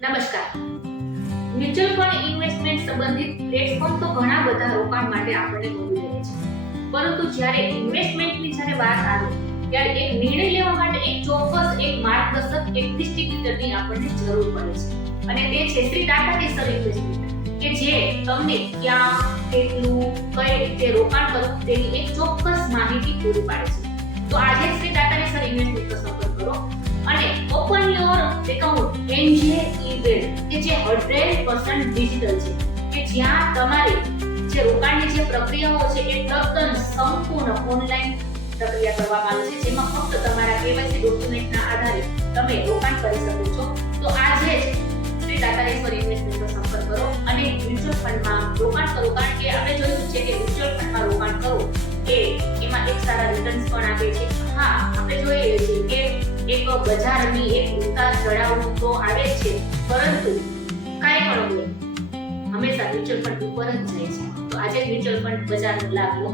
નમસ્કાર. Mutual fund investment સંબંધિત platform તો ઘણા બધા રોકાણ માટે આપણને મળી રહે છે. પરંતુ જ્યારે ઇન્વેસ્ટમેન્ટની વાત આવે ત્યારે એક નિર્ણય લેવા માટે એક ચોક્કસ એક માર્ગદર્શક એક ડિસ્ટ્રીબ્યુટરની આપણને જરૂર પડે છે. અને તે છે શ્રી ટાટા કેસર ઇન્વેસ્ટમેન્ટ કે જે તમને ક્યાં કેટલું કઈ રીતે રોકાણ કરવું તેની એક ચોક્કસ માહિતી પૂરી પાડે છે. તો આજે શ્રી ટાટા કેસર ઇન્વેસ્ટમેન્ટ પર સંપર્ક કરો અને open your account NJ event કે જે 100% ડિજિટલ છે કે જ્યાં તમારી જે રોકાણની જે પ્રક્રિયાઓ છે એ તદ્દન સંપૂર્ણ ઓનલાઈન પ્રક્રિયા કરવામાં આવે છે, જેમાં ફક્ત તમારા કેવાયસી ડોક્યુમેન્ટના આધારે તમે રોકાણ કરી શકો છો. તો આજે જ શ્રી ટાટા કેસર ઇન્વેસ્ટમેન્ટ પર સંપર્ક કરો અને મ્યુચ્યુઅલ ફંડમાં રોકાણ કરો, કારણ કે આપણે જોયું છે કે મ્યુચ્યુઅલ ફંડમાં રોકાણ કરો કે એમાં એક સારા રિટર્ન્સ પણ આપે છે. હા, આપણે જોઈએ છીએ કે એક બજારની એક ઉતાર ચઢાવ તો આવે છે, પરંતુ કાંઈ પણ હોય હંમેશા મ્યુચ્યુઅલ ફંડ ઉપર જ જાય છે. તો આજે મ્યુચ્યુઅલ ફંડ બજારનો લાભ લો.